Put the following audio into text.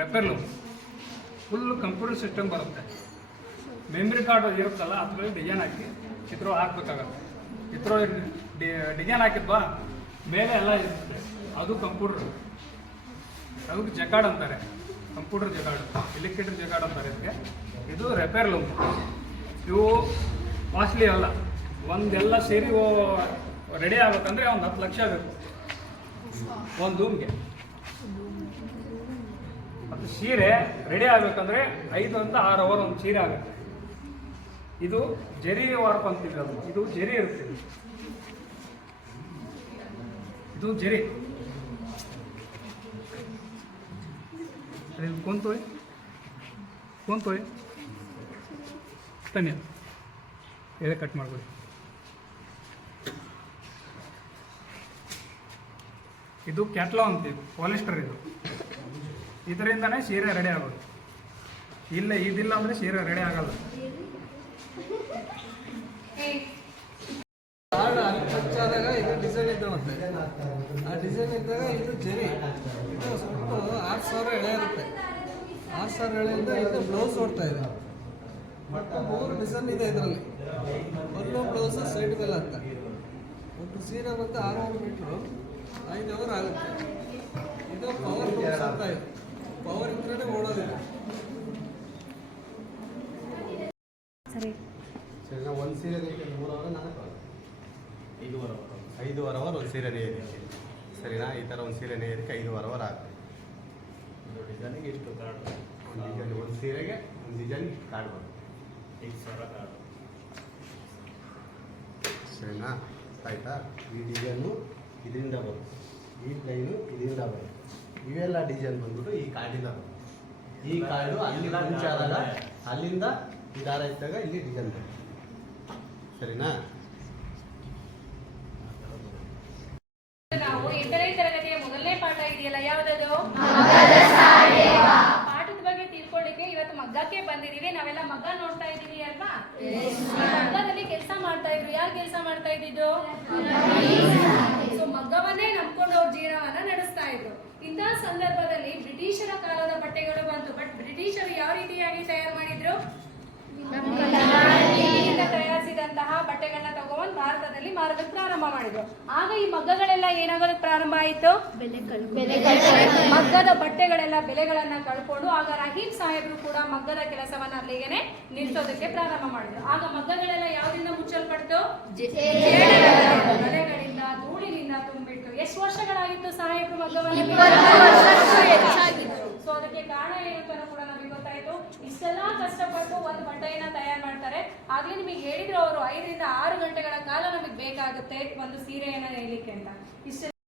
ರೆಪೆರ್ಲು full computer system ಬರುತ್ತೆ. Memory card ಇರುತ್ತಲ್ಲ, ಅದರಲ್ಲಿ ಡಿಸೈನ್ ಹಾಕಿ ಚಿತ್ರ ಹಾಕ್ಬೇಕಾಗತ್ತೆ. ಚಿತ್ರ ಡಿಸೈನ್ ಹಾಕಿದ್ವಾ ಮೇಲೆ ಎಲ್ಲ ಇರುತ್ತೆ. ಅದು ಕಂಪ್ಯೂಟರ್ ಅದಕ್ಕೆ ಜಗಾಡ್ ಅಂತಾರೆ. ಕಂಪ್ಯೂಟರ್ ಜಗಾಡ್. ಎಲೆಕ್ಟ್ರಿಕ್ ಜಗಾಡ್ ಅಂತಾರೆ ಇದಕ್ಕೆ. ಇದು ರೆಪೇರ್ ಲೂಮ್ ಇವು ಕಾಸ್ಟ್ಲಿ ಅಲ್ಲ. ಒಂದೆಲ್ಲ ಸೇರಿ ರೆಡಿ ಆಗ್ಬೇಕಂದ್ರೆ ಒಂದು ಹತ್ತು ಲಕ್ಷ ಬೇಕು ಒಂದು ಲೂಮ್ಗೆ ಸೀರೆ ರೆಡಿ ಆಗಬೇಕಂದ್ರೆ ಐದರಿಂದ ಆರು ಅವರ್ ಒಂದು ಸೀರೆ ಆಗುತ್ತೆ. ಇದು ಜರಿ ವಾರ್ಪ್ ಅಂತೀವಿ ಅದು. ಇದು ಜರಿ ಇರುತ್ತೆ. ಇದು. ಜರಿ. ಅದೇ ಕುಂತೋಯ್ ಕುಂತೋಯ್ ತನ್ನಿ ಎಳೆ ಕಟ್ ಮಾಡ್ಕೊಳ್ಳಿ. ಇದು ಕ್ಯಾಟ್ಲಾ ಅಂತೀವಿ ಪಾಲಿಸ್ಟರ್ ಇದು. ಇದರಿಂದನೇ ಸೀರೆ ರೆಡಿ ಆಗೋದು. ಇಲ್ಲ, ಇದಿಲ್ಲ ಅಂದರೆ ಸೀರೆ ರೆಡಿ ಆಗಲ್ಲ. ಹಚ್ಚಾದಾಗ ಇದು ಡಿಸೈನ್ ಇದ್ದಾವಂತೆ ಆ ಡಿಸೈನ್ ಇದ್ದಾಗ ಇದು ಜರಿ ಇದು ಸ್ವಲ್ಪ ಆರು ಸಾವಿರ ಎಳೆ ಇರುತ್ತೆ. ಆರು ಸಾವಿರ ಎಳೆಯಿಂದ ಇದು ಬ್ಲೌಸ್ ಓಡ್ತಾ ಇದೆ. ಮತ್ತು ಮೂರು ಡಿಸೈನ್ ಇದೆ ಇದರಲ್ಲಿ. ಒಂದು ಬ್ಲೌಸ್ ಸೈಡ್ ಮೇಲೆ ಅಂತ. ಒಂದು ಸೀರೆ ಬಂದು ಆರುನೂರು ಮೀಟ್ರು ಐದು ಅವರ್ ಆಗುತ್ತೆ. ಇದು ಪವರ್ ಬ್ಲೌಸ್ ಅಂತ ಇದೆ ಪವರ್ ಇದ್ರೇ ಓಡೋದಿದೆ ಸರಿ. ಸರಿ ನಾವು ಒಂದು ಸೀರೆ ನೇಯ್ಕೆ ಮೂರು ಅವರ್ ನಾಲ್ಕು ಐದುವರೆ ಐದೂವರೆ ಅವರ್ ಒಂದು ಸೀರೆ ನೇಯೋದಕ್ಕೆ ಸರಿನಾ? ಈ ಥರ ಒಂದು ಸೀರೆ ನೇಯೋದಕ್ಕೆ ಐದೂವರೆ ಅವರ ಆಗುತ್ತೆ. ಒಂದು ಡಿಸೈನಿಗೆ ಇಷ್ಟು ಕಾರ್ಡ್ ಒಂದು ಡಿಸೈನ್ ಒಂದು ಸೀರೆಗೆ ಒಂದು ಡಿಸೈನ್ ಕಾರ್ಡ್ ಬರುತ್ತೆ ಐದು ಸಾವಿರ ಕಾರ್ಡ್ ಸರಿನಾ? ಆಯಿತಾ? ಈ ಡಿಸೈನು ಇದರಿಂದ ಬರುತ್ತೆ. ಈ ಲೈನು ಇದರಿಂದ ಬರುತ್ತೆ. ಇವೆಲ್ಲ ಡಿಸೈನ್ ಬಂದ್ಬಿಟ್ಟು ಈ ಕಾರ್ಡಿಂದ ಬರುತ್ತೆ. ಈ ಕಾರ್ಡು ಅಲ್ಲಿಂದ ಮುಂಚೆ ಆದಾಗ ಅಲ್ಲಿಂದ ಈ ದಾರ ಇದ್ದಾಗ ಇಲ್ಲಿ ಡಿಸೈನ್ ಬರುತ್ತೆ. ಸರಿನಾ? ನಾವು ಎಂಟನೇ ತರಗತಿಯ ಮೊದಲನೇ ಪಾಠ ಇದೆಯಲ್ಲ ಯಾವ್ದದು? ಪಾಠದ ಬಗ್ಗೆ ತಿಳ್ಕೊಳ್ಳಿಕ್ಕೆ ಇವತ್ತು ಮಗ್ಗಕ್ಕೆ ಬಂದಿದೀವಿ ನಾವೆಲ್ಲ ಮಗ್ಗ ನೋಡ್ತಾ ಇದೀವಿ ಅಲ್ವಾ? ಮಗ್ಗದಲ್ಲಿ ಕೆಲಸ ಮಾಡ್ತಾ ಇದ್ರು. ಯಾರು ಕೆಲಸ ಮಾಡ್ತಾ ಇದ್ದಿದ್ದು? ಸೊ ಮಗ್ಗವನ್ನೇ ನಂಬ್ಕೊಂಡು ಅವ್ರ ಜೀವನವನ್ನ ನಡೆಸ್ತಾ ಇದ್ರು. ಇಂತಹ ಸಂದರ್ಭದಲ್ಲಿ ಬ್ರಿಟಿಷರ ಕಾಲದ ಬಟ್ಟೆಗಳು ಬಂತು. ಬಟ್ ಬ್ರಿಟಿಷರು ಯಾವ ರೀತಿಯಾಗಿ ತಯಾರು ಮಾಡಿದ್ರು? ತಯಾರಿಸಿದಂತಹ ಬಟ್ಟೆಗಳನ್ನ ತಗೊಂಡು ಭಾರತದಲ್ಲಿ ಮಾರೋದಕ್ಕೆ ಪ್ರಾರಂಭ ಮಾಡಿದ್ರು. ಆಗ ಈ ಮಗ್ಗಗಳೆಲ್ಲ ಏನಾಗೋದಕ್ಕೆ ಪ್ರಾರಂಭ ಆಯಿತು? ಮಗ್ಗದ ಬಟ್ಟೆಗಳೆಲ್ಲ ಬೆಲೆಗಳನ್ನ ಕಳ್ಕೊಂಡು ಆಗ ರಹೀಂ ಸಾಹೇಬ್ರು ಕೂಡ ಮಗ್ಗದ ಕೆಲಸವನ್ನ ಅಲ್ಲಿಗೆನೆ ನಿಲ್ಸೋದಕ್ಕೆ ಪ್ರಾರಂಭ ಮಾಡಿದ್ರು. ಆಗ ಮಗ್ಗಗಳೆಲ್ಲ ಯಾವ್ದಿಂದ ಮುಚ್ಚಲ್ಪಡ್ತು? ಬೆಲೆಗಳಿಂದ ಧೂಳಿನಿಂದ ತುಂಬಿಟ್ಟು ಎಷ್ಟು ವರ್ಷಗಳಾಗಿತ್ತು ಸಾಹೇಬ್ರು ಮಗ್ಗವನ್ನು ಸೊ ಅದಕ್ಕೆ ಕಾರಣ ಏನು ಅಂತ ಕೂಡ ನಮಗೆ ಗೊತ್ತಾಯ್ತು ಇಷ್ಟೆಲ್ಲ ಕಷ್ಟಪಟ್ಟು ಒಂದು ಬಟ್ಟೆಯನ್ನ ತಯಾರು ಮಾಡ್ತಾರೆ. ಆಗ್ಲೇ ನಿಮಗೆ ಹೇಳಿದ್ರು ಅವರು ಐದರಿಂದ ಆರು ಗಂಟೆಗಳ ಕಾಲ ನಮಗೆ ಬೇಕಾಗುತ್ತೆ ಒಂದು ಸೀರೆಯನ್ನ ನೇಯಲಿಕ್ಕೆ ಅಂತ. ಇಷ್ಟೆಲ್ಲ